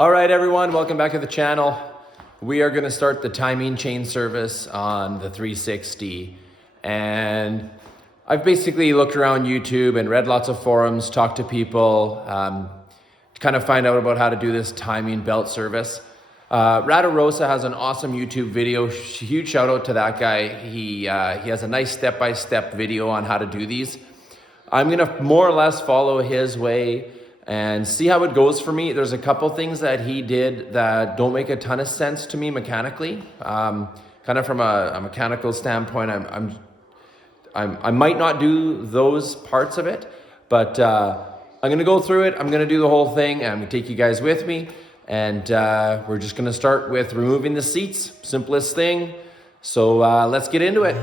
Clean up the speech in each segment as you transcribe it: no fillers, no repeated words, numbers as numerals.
All right, everyone, welcome back to the channel. We are gonna start the timing chain service on the 360. And I've basically looked around YouTube and read lots of forums, talked to people, to kind of find out about how to do this timing belt service. Radarosa has an awesome YouTube video. Huge shout out to that guy. He has a nice step-by-step video on how to do these. I'm gonna more or less follow his way and see how it goes for me. There's a couple things that he did that don't make a ton of sense to me mechanically. Kind of from a mechanical standpoint, I might not do those parts of it, but I'm gonna go through it. I'm gonna do the whole thing. I'm gonna take you guys with me, and we're just gonna start with removing the seats. Simplest thing. So let's get into it.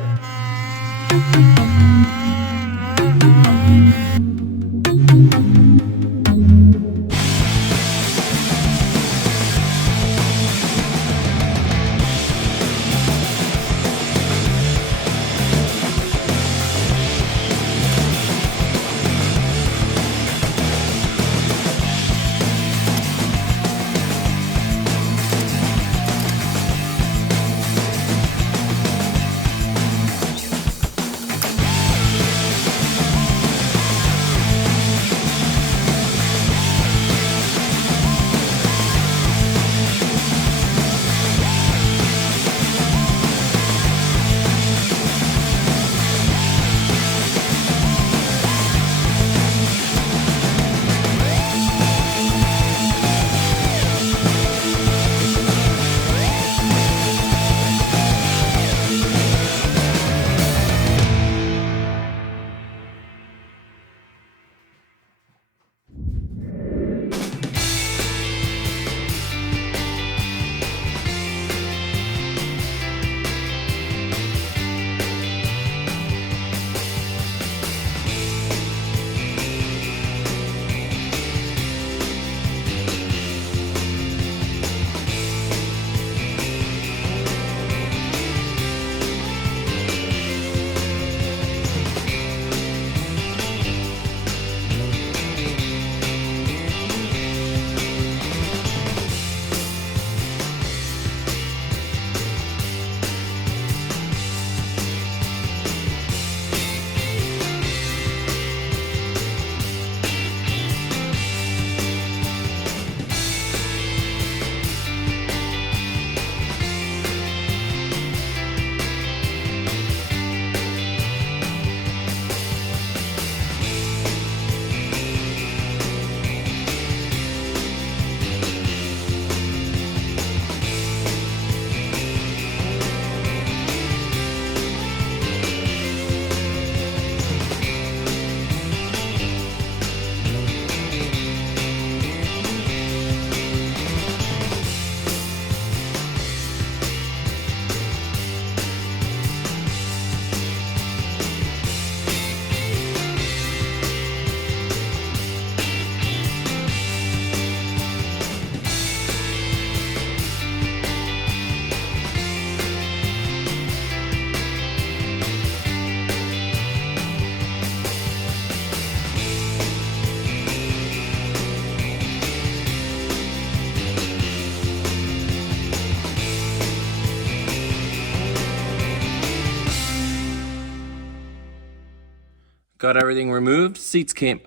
Got everything removed. Seats came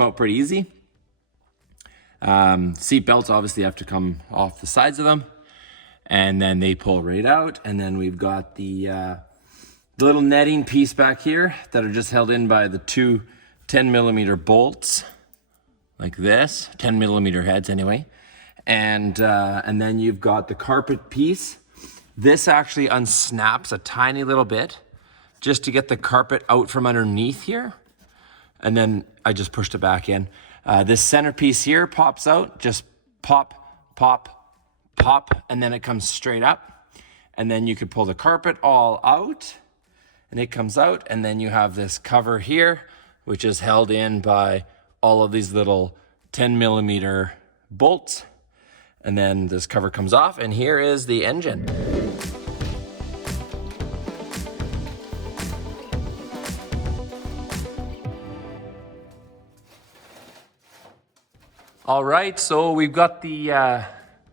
out pretty easy. Seat belts obviously have to come off the sides of them, and then they pull right out. And then we've got the little netting piece back here that are just held in by the two 10mm bolts, like this, 10mm heads anyway. And then you've got the carpet piece. This actually unsnaps a tiny little bit, just to get the carpet out from underneath here. And then I just pushed it back in. This centerpiece here pops out, just pop, pop, pop, and then it comes straight up. And then you could pull the carpet all out, and it comes out, and then you have this cover here, which is held in by all of these little 10mm bolts. And then this cover comes off, and here is the engine. All right, so we've got the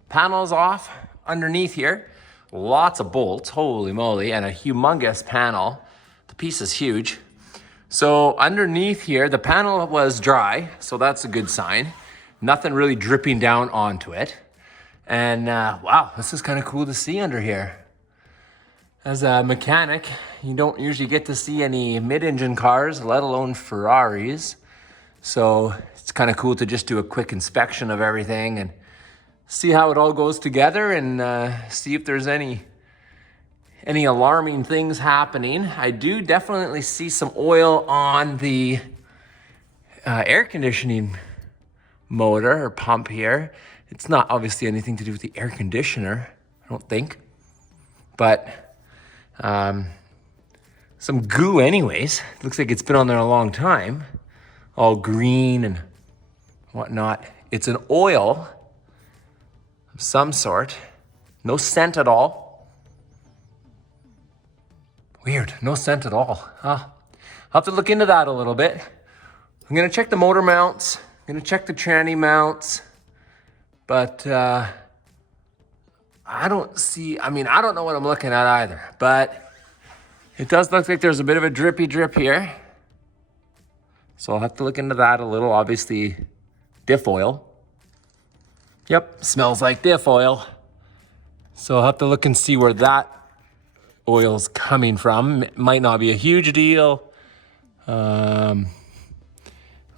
panels off underneath here. Lots of bolts, holy moly, and a humongous panel. The piece is huge. So underneath here, the panel was dry, so that's a good sign. Nothing really dripping down onto it. And wow, this is kind of cool to see under here. As a mechanic, you don't usually get to see any mid-engine cars, let alone Ferraris. So it's kind of cool to just do a quick inspection of everything and see how it all goes together and see if there's any alarming things happening. I do definitely see some oil on the air conditioning motor or pump here. It's not obviously anything to do with the air conditioner, I don't think, but some goo anyways. Looks like it's been on there a long time, all green and whatnot. It's an oil of some sort, no scent at all. Weird, no scent at all, huh? I'll have to look into that a little bit. I'm gonna check the motor mounts, I'm gonna check the tranny mounts, but I don't know what I'm looking at either, but it does look like there's a bit of a drippy drip here. So I'll have to look into that a little. Obviously, diff oil. Yep, smells like diff oil. So I'll have to look and see where that oil's coming from. It might not be a huge deal. Almost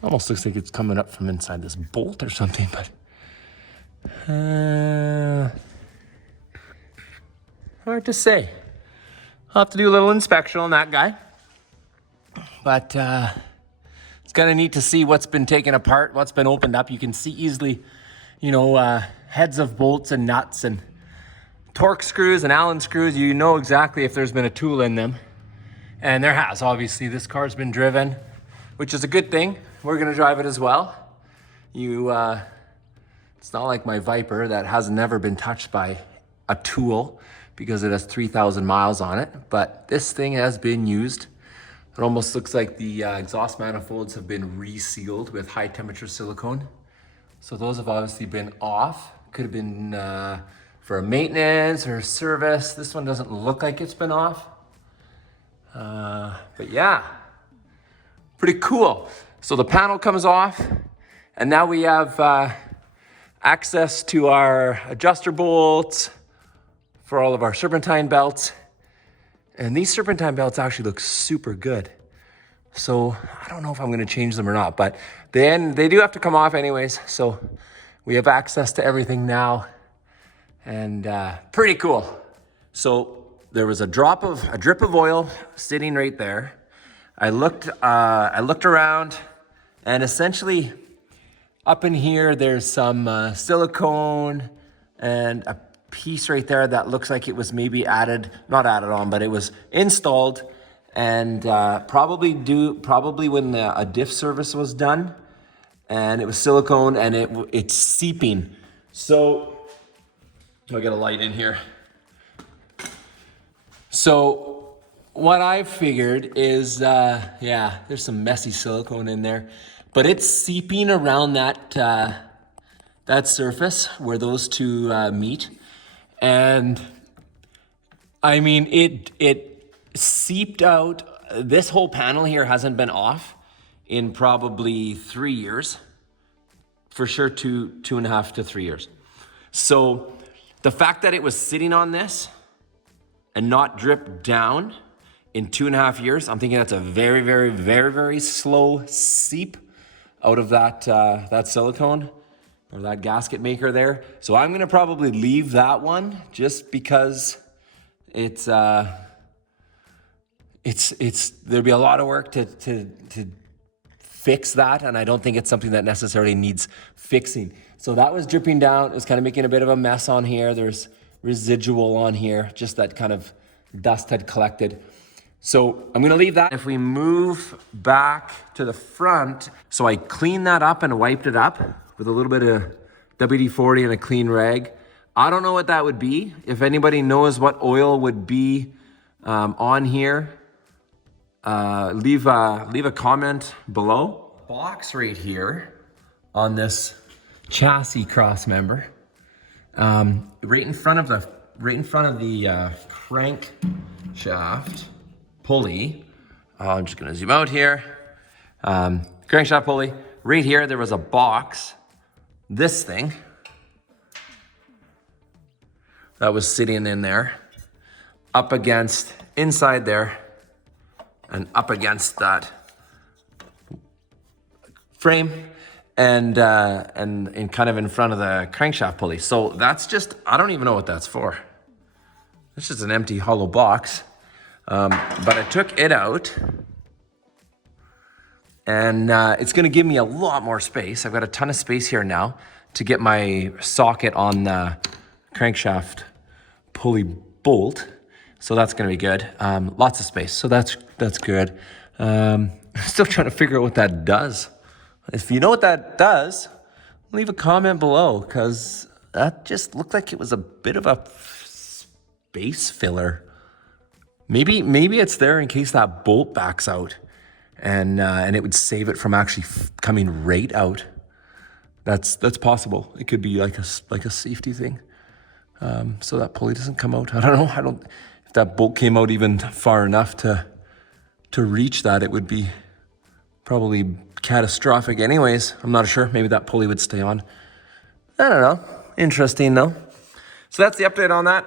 looks like it's coming up from inside this bolt or something, but hard to say. I'll have to do a little inspection on that guy. But it's kind of neat to see what's been taken apart, what's been opened up. You can see easily, heads of bolts and nuts and torque screws and Allen screws. You know exactly if there's been a tool in them. And there has, obviously. This car's been driven, which is a good thing. We're gonna drive it as well. It's not like my Viper that has never been touched by a tool because it has 3,000 miles on it, but this thing has been used. It almost looks like the exhaust manifolds have been resealed with high temperature silicone. So those have obviously been off. Could have been for a maintenance or a service. This one doesn't look like it's been off. But yeah, pretty cool. So the panel comes off and now we have access to our adjuster bolts for all of our serpentine belts. And these serpentine belts actually look super good. So I don't know if I'm gonna change them or not, but then they do have to come off anyways. So we have access to everything now and pretty cool. So there was a drip of oil sitting right there. I looked around and essentially up in here, there's some silicone and a piece right there that looks like it was maybe not added on, but it was installed and probably when a diff service was done, and it was silicone and it's seeping. So I got a light in here. So what I figured is, there's some messy silicone in there, but it's seeping around that surface where those two meet. And I mean, it seeped out. This whole panel here hasn't been off in probably 3 years. For sure, 2.5 to 3 years. So the fact that it was sitting on this and not dripped down in 2.5 years, I'm thinking that's a very, very, very, very slow seep out of that silicone or that gasket maker there. So I'm gonna probably leave that one just because there'll be a lot of work to fix that, and I don't think it's something that necessarily needs fixing. So that was dripping down. It was kind of making a bit of a mess on here. There's residual on here, just that kind of dust had collected. So I'm gonna leave that. If we move back to the front, so I cleaned that up and wiped it up with a little bit of WD-40 and a clean rag. I don't know what that would be. If anybody knows what oil would be on here, leave a comment below. Box right here on this chassis cross member. Right in front of the crankshaft pulley. I'm just gonna zoom out here. Crankshaft pulley. Right here, there was a box. This thing that was sitting in there, up against, inside there, and up against that frame, and kind of in front of the crankshaft pulley. So that's just, I don't even know what that's for. It's just an empty hollow box. But I took it out, and it's gonna give me a lot more space. I've got a ton of space here now to get my socket on the crankshaft pulley bolt. So that's gonna be good. Lots of space, so that's good. I'm still trying to figure out what that does. If you know what that does, leave a comment below, because that just looked like it was a bit of a space filler. Maybe it's there in case that bolt backs out, and it would save it from actually coming right out. That's possible. It could be like a safety thing, so that pulley doesn't come out. I don't know. If that bolt came out even far enough to reach that, it would be probably catastrophic anyways. I'm not sure. Maybe that pulley would stay on. I don't know. Interesting though. So that's the update on that.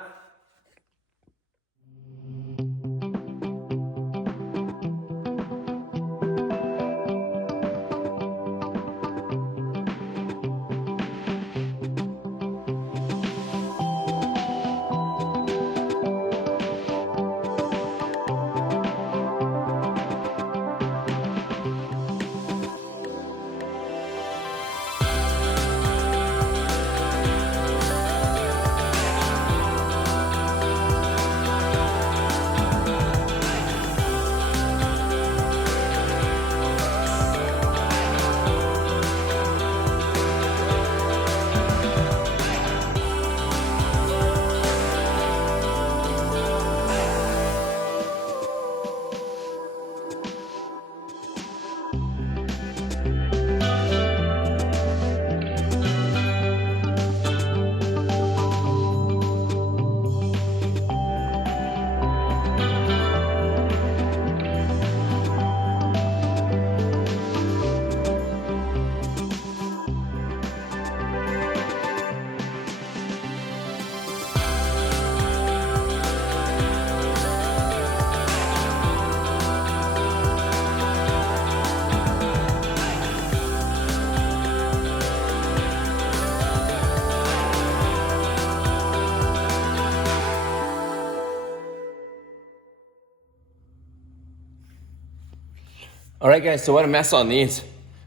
All right, guys, so what a mess on these.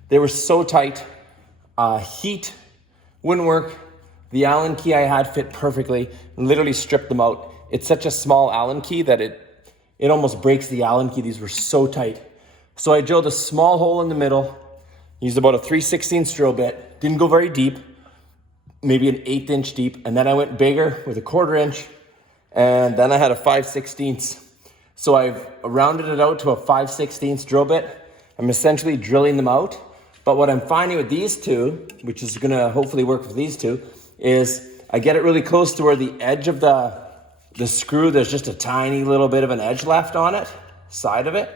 They were so tight. Heat wouldn't work. The Allen key I had fit perfectly, literally stripped them out. It's such a small Allen key that it almost breaks the Allen key. These were so tight. So I drilled a small hole in the middle, used about a 3/16 drill bit, didn't go very deep, maybe an 1/8 inch deep, and then I went bigger with a 1/4 inch, and then I had a 5/16. So I've rounded it out to a 5/16 drill bit. I'm essentially drilling them out. But what I'm finding with these two, which is gonna hopefully work for these two, is I get it really close to where the edge of the screw, there's just a tiny little bit of an edge left on it, side of it,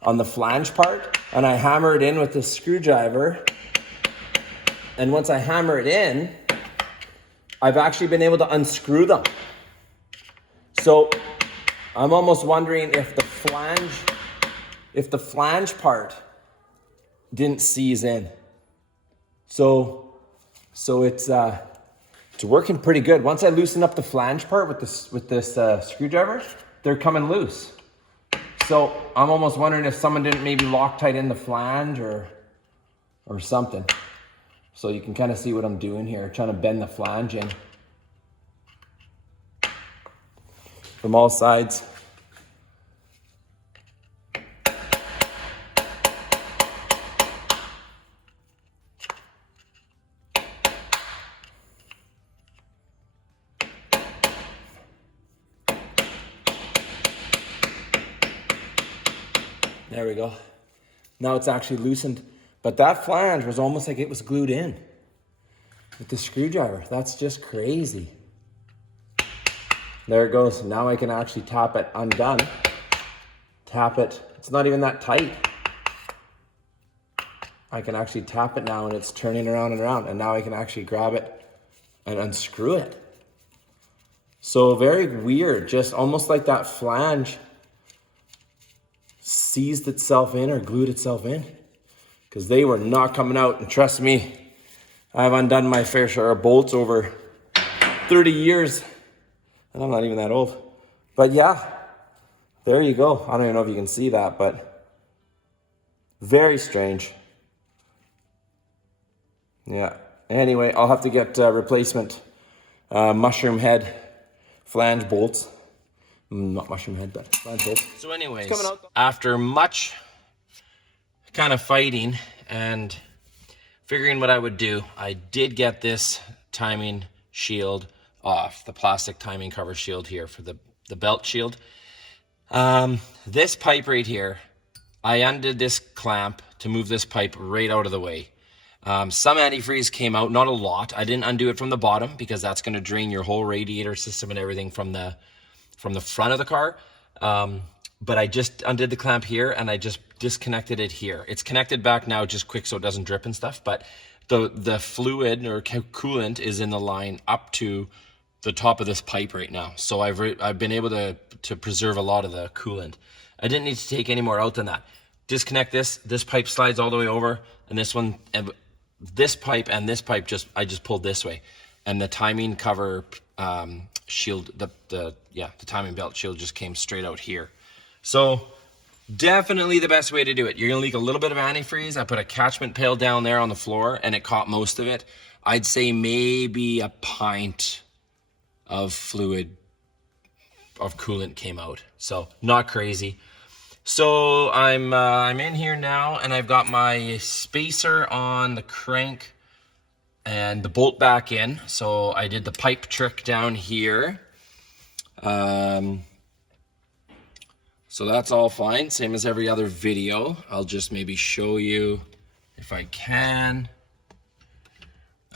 on the flange part. And I hammer it in with this screwdriver. And once I hammer it in, I've actually been able to unscrew them. So I'm almost wondering if the flange part didn't seize in. So it's working pretty good. Once I loosen up the flange part with this screwdriver, they're coming loose. So I'm almost wondering if someone didn't maybe Loctite in the flange or something. So you can kind of see what I'm doing here, trying to bend the flange in from all sides. There we go. Now it's actually loosened, but that flange was almost like it was glued in. with the screwdriver. That's just crazy. There it goes. Now I can actually tap it undone. Tap it. It's not even that tight. I can actually tap it now and it's turning around and around. And now I can actually grab it and unscrew it. So very weird, just almost like that flange seized itself in or glued itself in, because they were not coming out. And trust me, I've undone my fair share of bolts over 30 years, and I'm not even that old. But yeah, there you go. I don't even know if you can see that, but very strange. Yeah, anyway, I'll have to get replacement mushroom head flange bolts. Not mushroom head, but flange bolts. So anyways, after much kind of fighting and figuring what I would do, I did get this timing shield off, the plastic timing cover shield here for the belt shield. This pipe right here, I undid this clamp to move this pipe right out of the way. Some antifreeze came out, not a lot. I didn't undo it from the bottom because that's going to drain your whole radiator system and everything from the front of the car. But I just undid the clamp here and I just disconnected it here. It's connected back now just quick so it doesn't drip and stuff, but the fluid or coolant is in the line up to the top of this pipe right now. So I've been able to preserve a lot of the coolant. I didn't need to take any more out than that. Disconnect this pipe slides all the way over, and this one, this pipe and this pipe I just pulled this way, and the timing cover shield, the timing belt shield just came straight out here. So definitely the best way to do it. You're gonna leak a little bit of antifreeze. I put a catchment pail down there on the floor and it caught most of it. I'd say maybe a pint of fluid of coolant came out. So not crazy. So I'm in here now and I've got my spacer on the crank and the bolt back in. So I did the pipe trick down here. So that's all fine, same as every other video. I'll just maybe show you if I can.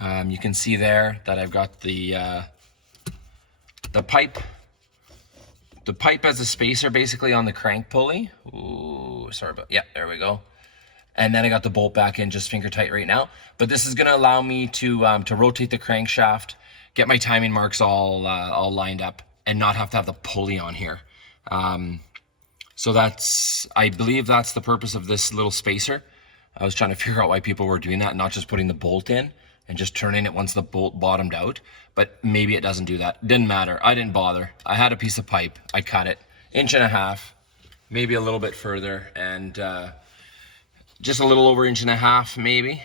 You can see there that I've got the pipe as a spacer basically on the crank pulley. Ooh, sorry about, yeah, there we go. And then I got the bolt back in just finger tight right now. But this is gonna allow me to rotate the crankshaft, get my timing marks all lined up, and not have to have the pulley on here. So I believe that's the purpose of this little spacer. I was trying to figure out why people were doing that, not just putting the bolt in and just turning it once the bolt bottomed out. But maybe it doesn't do that. Didn't matter. I didn't bother. I had a piece of pipe. I cut it 1.5 inches, maybe a little bit further, and just a little over 1.5 inches, maybe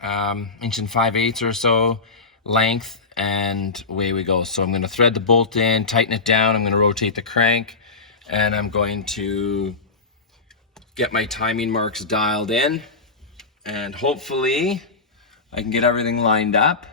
1 5/8 or so length, and away we go. So I'm going to thread the bolt in, tighten it down. I'm going to rotate the crank, and I'm going to get my timing marks dialed in, and hopefully I can get everything lined up.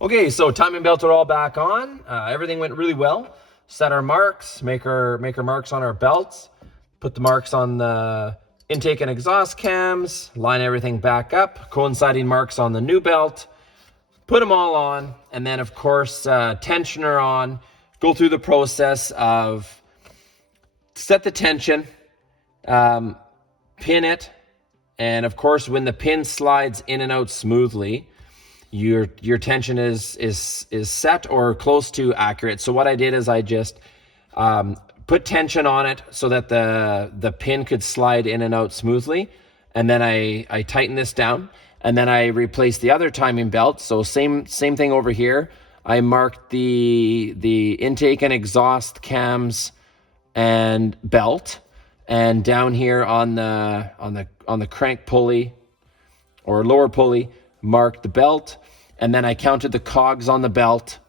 Okay, so timing belts are all back on. Everything went really well. Set our marks, make our marks on our belts, put the marks on the intake and exhaust cams, line everything back up, coinciding marks on the new belt, put them all on, and then of course tensioner on, go through the process of set the tension, pin it, and of course when the pin slides in and out smoothly, your tension is set or close to accurate. So what I did is I just put tension on it so that the pin could slide in and out smoothly, and then I tightened this down, and then I replaced the other timing belt. So same thing over here. I marked the intake and exhaust cams and belt, and down here on the crank pulley or lower pulley, marked the belt, and then I counted the cogs on the belt,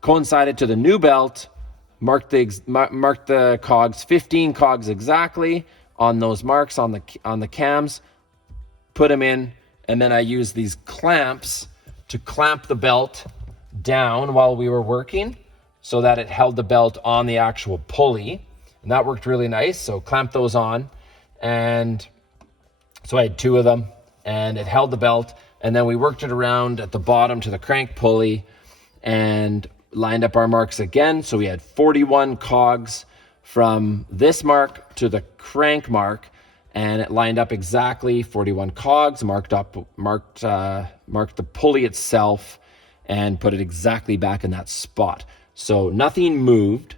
coincided to the new belt, marked the cogs, 15 cogs exactly on those marks on the cams, put them in, and then I used these clamps to clamp the belt down while we were working so that it held the belt on the actual pulley, and that worked really nice. So clamp those on, and so I had 2 of them, and it held the belt. And then we worked it around at the bottom to the crank pulley and lined up our marks again. So we had 41 cogs from this mark to the crank mark, and it lined up exactly 41 cogs, marked the pulley itself, and put it exactly back in that spot. So nothing moved,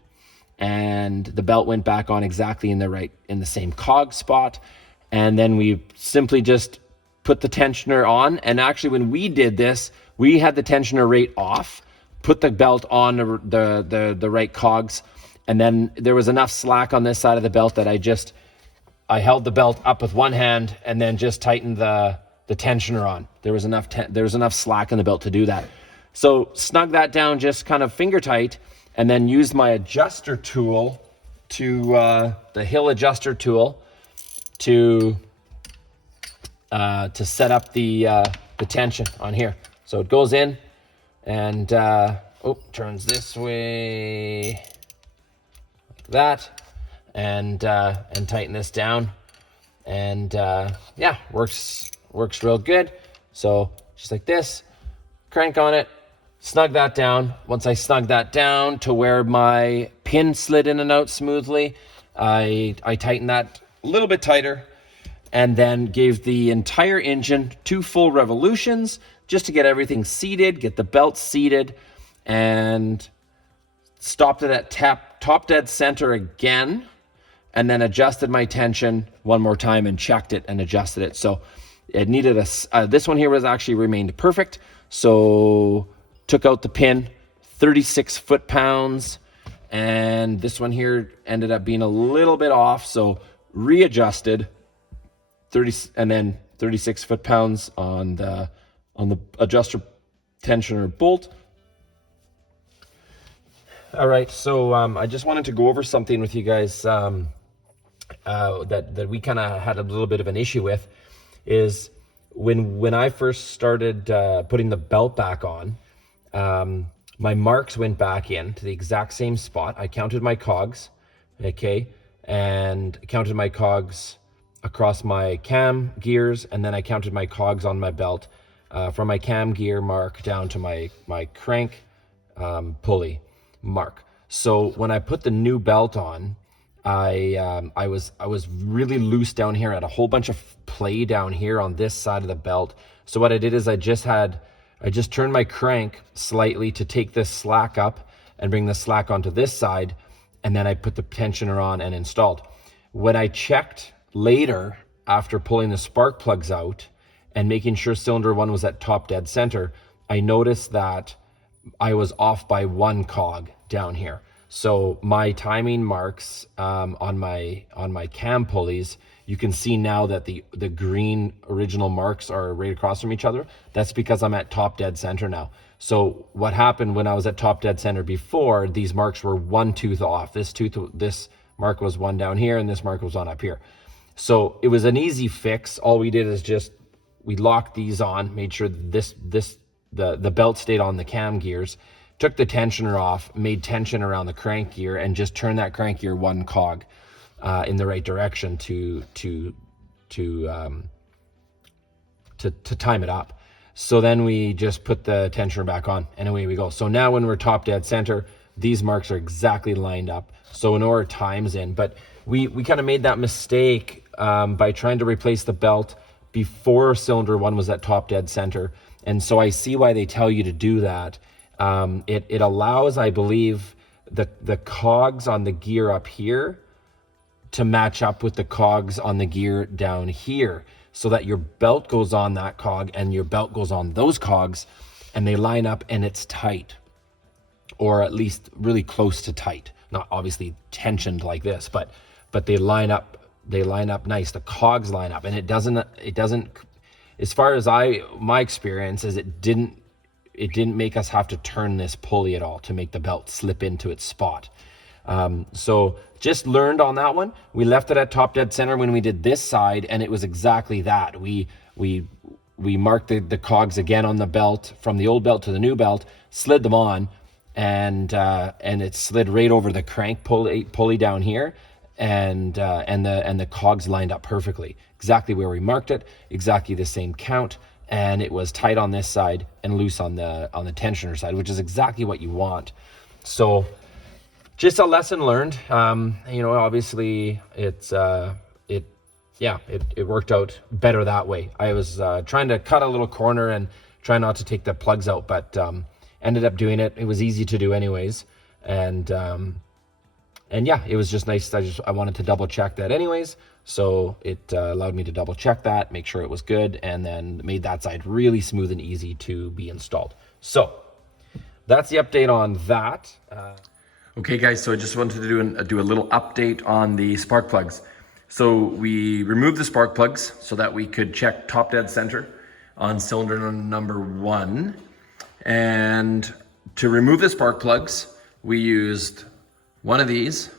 and the belt went back on exactly in the same cog spot. And then we simply just put the tensioner on. And actually when we did this, we had the tensioner rate off, put the belt on the right cogs, and then there was enough slack on this side of the belt that I held the belt up with one hand and then just tightened the tensioner on. There was enough slack in the belt to do that. So snug that down just kind of finger tight, and then used my adjuster tool the hill adjuster tool to set up the tension on here. So it goes in and turns this way like that, and tighten this down, and yeah, works real good. So just like this, crank on it, snug that down. Once I snug that down to where my pin slid in and out smoothly, I tightened that a little bit tighter, and then gave the entire engine 2 full revolutions just to get everything seated, get the belt seated, and stopped it at top dead center again, and then adjusted my tension one more time and checked it and adjusted it. So it needed this one here was actually remained perfect. So took out the pin, 36 foot-pounds, and this one here ended up being a little bit off, so readjusted 30 and then 36 foot-pounds on the adjuster tensioner bolt. All right, so I just wanted to go over something with you guys that we kind of had a little bit of an issue with. Is when I first started putting the belt back on, my marks went back in to the exact same spot. I counted my cogs, okay, and counted my cogs across my cam gears, and then I counted my cogs on my belt from my cam gear mark down to my crank pulley mark. So when I put the new belt on, I was really loose down here. I had a whole bunch of play down here on this side of the belt. So what I did is I just turned my crank slightly to take this slack up and bring the slack onto this side, and then I put the tensioner on and installed. When I checked later, after pulling the spark plugs out and making sure cylinder 1 was at top dead center, I noticed that I was off by 1 cog down here. So my timing marks on my cam pulleys, you can see now that the green original marks are right across from each other. That's because I'm at top dead center now. So what happened when I was at top dead center before, these marks were 1 tooth off. This mark was 1 down here, and this mark was 1 up here. So it was an easy fix. All we did is we locked these on, made sure this the belt stayed on the cam gears, took the tensioner off, made tension around the crank gear, and just turned that crank gear one cog in the right direction to time it up. So then we just put the tensioner back on, and away we go. So now when we're top dead center, these marks are exactly lined up. So we know our time's in. But we kind of made that mistake by trying to replace the belt before cylinder 1 was at top dead center. And so I see why they tell you to do that. It allows, I believe, the cogs on the gear up here to match up with the cogs on the gear down here, so that your belt goes on that cog and your belt goes on those cogs, and they line up and it's tight, or at least really close to tight. Not obviously tensioned like this, but they line up nice. The cogs line up, and it doesn't, as far as my experience is, it didn't make us have to turn this pulley at all to make the belt slip into its spot. So just learned on that one. We left it at top dead center when we did this side, and it was exactly that. We marked the cogs again on the belt from the old belt to the new belt, slid them on, and it slid right over the crank pulley down here, and the cogs lined up perfectly, exactly where we marked it, exactly the same count, and it was tight on this side and loose on the tensioner side, which is exactly what you want. So just a lesson learned. Obviously it worked out better that way. I was trying to cut a little corner and try not to take the plugs out, but ended up doing it. It was easy to do anyways. And yeah, it was just nice. I wanted to double check that anyways. So it allowed me to double check that, make sure it was good, and then made that side really smooth and easy to be installed. So that's the update on that. Okay guys, so I just wanted to do a little update on the spark plugs. So we removed the spark plugs so that we could check top dead center on cylinder number 1. And to remove the spark plugs, we used one of these.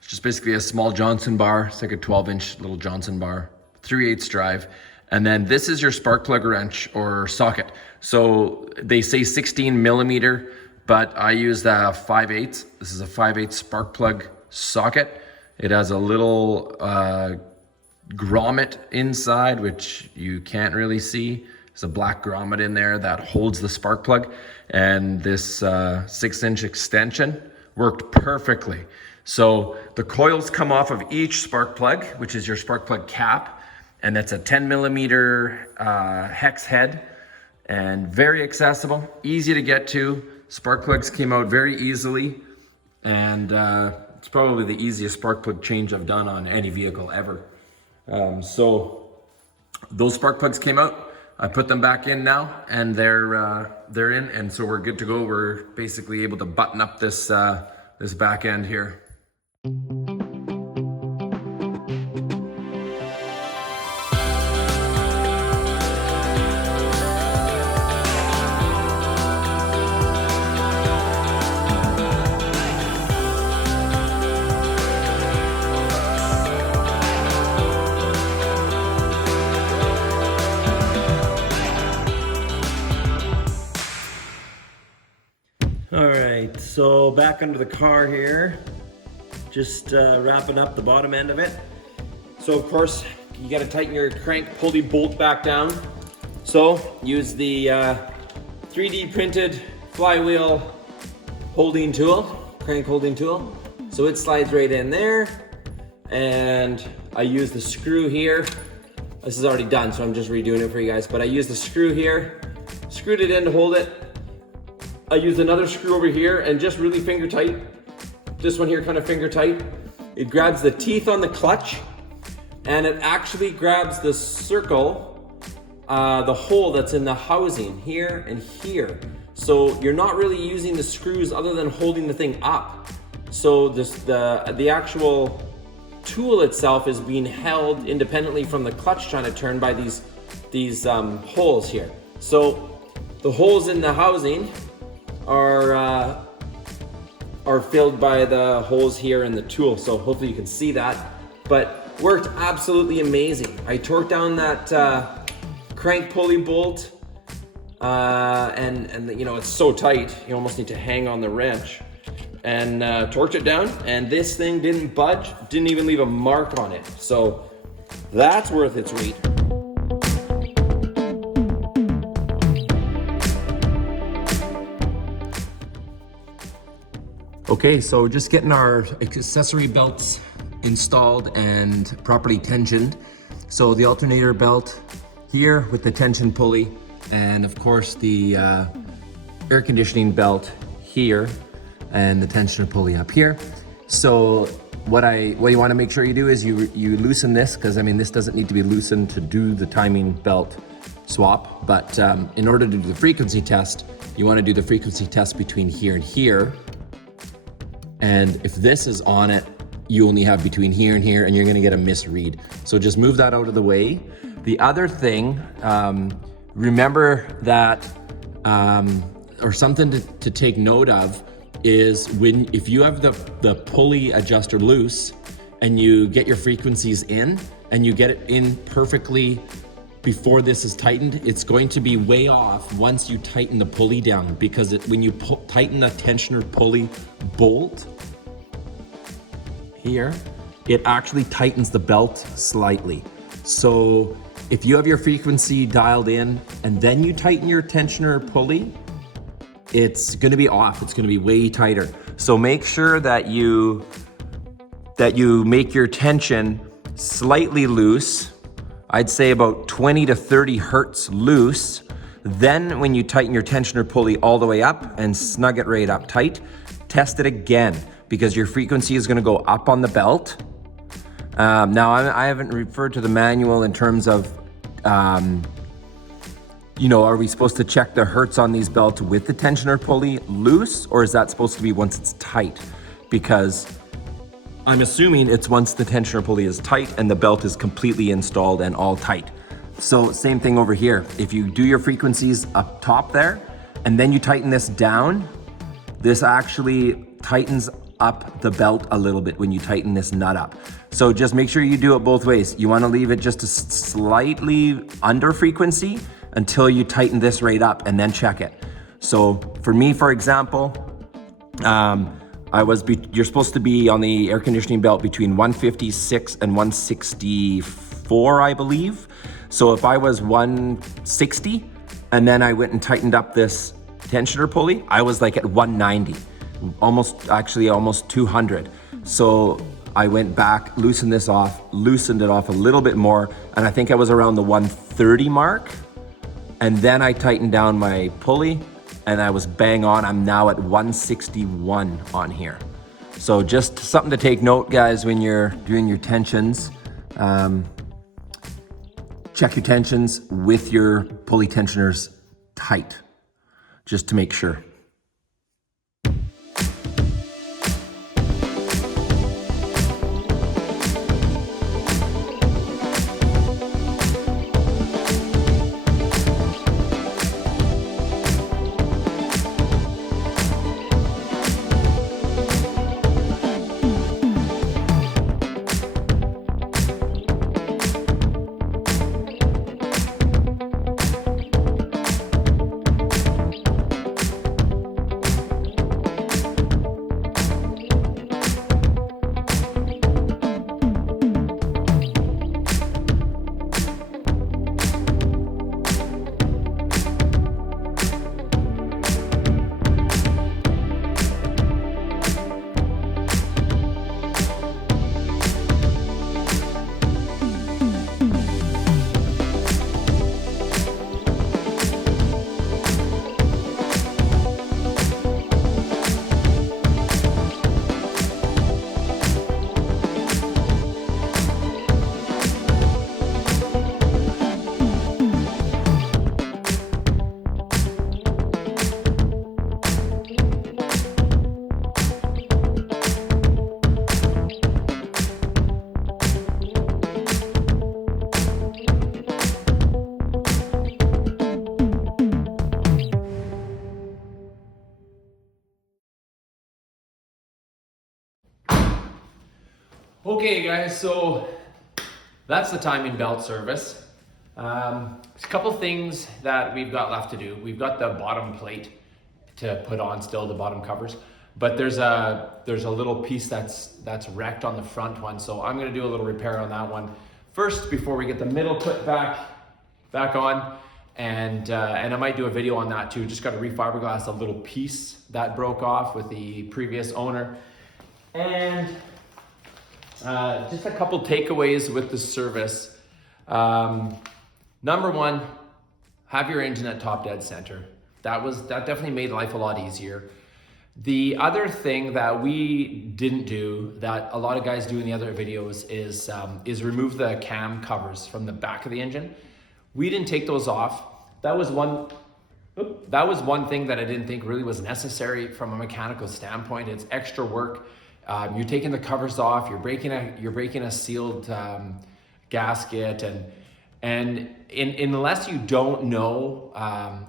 It's just basically a small Johnson bar. It's like a 12-inch little Johnson bar, 3/8 drive. And then this is your spark plug wrench or socket. So they say 16 millimeter, but I used a 5/8. This is a 5/8 spark plug socket. It has a little grommet inside, which you can't really see. There's a black grommet in there that holds the spark plug. And this 6-inch extension worked perfectly. So the coils come off of each spark plug, which is your spark plug cap. And that's a 10 millimeter hex head, and very accessible, easy to get to. Spark plugs came out very easily, and it's probably the easiest spark plug change I've done on any vehicle ever. So those spark plugs came out. I put them back in now, and they're in, and so we're good to go. We're basically able to button up this this back end here. All right, so back under the car here, just wrapping up the bottom end of it. So of course, you gotta tighten your crank pulley bolt back down. So use the 3D printed flywheel holding tool, crank holding tool. So it slides right in there. And I use the screw here. This is already done, so I'm just redoing it for you guys. But I use the screw here, screwed it in to hold it. I used another screw over here and just really finger tight. This one here kind of finger tight. It grabs the teeth on the clutch, and it actually grabs the circle, the hole that's in the housing here and here. So you're not really using the screws other than holding the thing up. So the actual tool itself is being held independently from the clutch trying to turn by these holes here. So the holes in the housing are filled by the holes here in the tool. So hopefully you can see that, but worked absolutely amazing. I torqued down that crank pulley bolt and you know, it's so tight, you almost need to hang on the wrench and torch it down. And this thing didn't budge, didn't even leave a mark on it. So that's worth its weight. Okay, so just getting our accessory belts installed and properly tensioned. So the alternator belt here with the tension pulley, and of course the air conditioning belt here, and the tensioner pulley up here. So what you want to make sure you do is you loosen this, because I mean this doesn't need to be loosened to do the timing belt swap, but in order to do the frequency test, you want to do the frequency test between here and here. And if this is on it, you only have between here and here, and you're gonna get a misread. So just move that out of the way. The other thing, remember that, or something to take note of, is if you have the pulley adjuster loose and you get your frequencies in and you get it in perfectly before this is tightened, it's going to be way off once you tighten the pulley down, because when you tighten the tensioner pulley bolt here, it actually tightens the belt slightly. So if you have your frequency dialed in and then you tighten your tensioner pulley, it's going to be off. It's going to be way tighter. So make sure that you make your tension slightly loose. I'd say about 20 to 30 hertz loose. Then when you tighten your tensioner pulley all the way up and snug it right up tight, test it again, because your frequency is gonna go up on the belt. Now I haven't referred to the manual in terms of, you know, are we supposed to check the hertz on these belts with the tensioner pulley loose, or is that supposed to be once it's tight? Because I'm assuming it's once the tensioner pulley is tight and the belt is completely installed and all tight. So same thing over here. If you do your frequencies up top there, and then you tighten this down, this actually tightens up the belt a little bit when you tighten this nut up. So just make sure you do it both ways. You wanna leave it just a slightly under frequency until you tighten this right up, and then check it. So for me, for example, you're supposed to be on the air conditioning belt between 156 and 164, I believe. So if I was 160 and then I went and tightened up this tensioner pulley, I was like at 190, almost 200. So I went back, loosened it off a little bit more, and I think I was around the 130 mark. And then I tightened down my pulley, and I was bang on. I'm now at 161 on here. So just something to take note, guys, when you're doing your tensions. Check your tensions with your pulley tensioners tight, just to make sure. Okay guys, so that's the timing belt service. There's a couple things that we've got left to do. We've got the bottom plate to put on still, the bottom covers, but there's a little piece that's wrecked on the front one, so I'm gonna do a little repair on that one first before we get the middle put back on, and I might do a video on that too. Just got to refiberglass a little piece that broke off with the previous owner, and just a couple takeaways with the service. Number one, have your engine at top dead center. That definitely made life a lot easier. The other thing that we didn't do that a lot of guys do in the other videos is remove the cam covers from the back of the engine. We didn't take those off. That was one thing that I didn't think really was necessary from a mechanical standpoint. It's extra work. You're taking the covers off. You're breaking a sealed gasket, and unless you don't know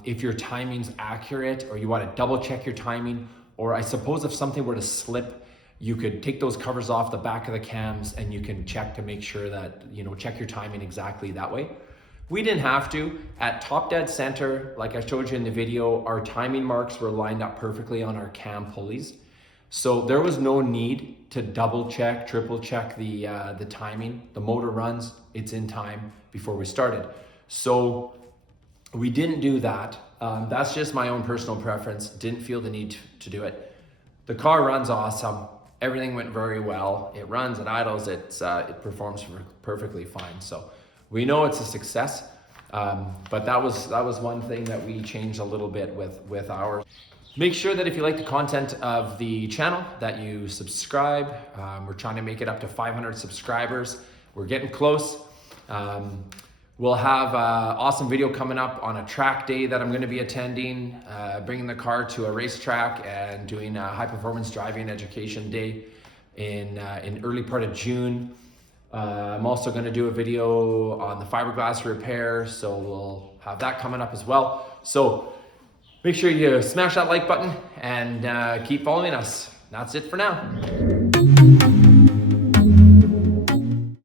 if your timing's accurate, or you want to double check your timing, or I suppose if something were to slip, you could take those covers off the back of the cams and you can check to make sure that, check your timing exactly that way. We didn't have to. At top dead center, like I showed you in the video, our timing marks were lined up perfectly on our cam pulleys. So there was no need to double check, triple check the timing. The motor runs, it's in time before we started. So we didn't do that. That's just my own personal preference. Didn't feel the need to do it. The car runs awesome. Everything went very well. It runs, it idles, it performs perfectly fine. So we know it's a success, but that was one thing that we changed a little bit with ours. Make sure that if you like the content of the channel that you subscribe. We're trying to make it up to 500 subscribers. We're getting close. We'll have an awesome video coming up on a track day that I'm going to be attending, bringing the car to a racetrack and doing a high performance driving education day in early part of June. I'm also going to do a video on the fiberglass repair, so we'll have that coming up as well. So make sure you smash that like button and keep following us. That's it for now.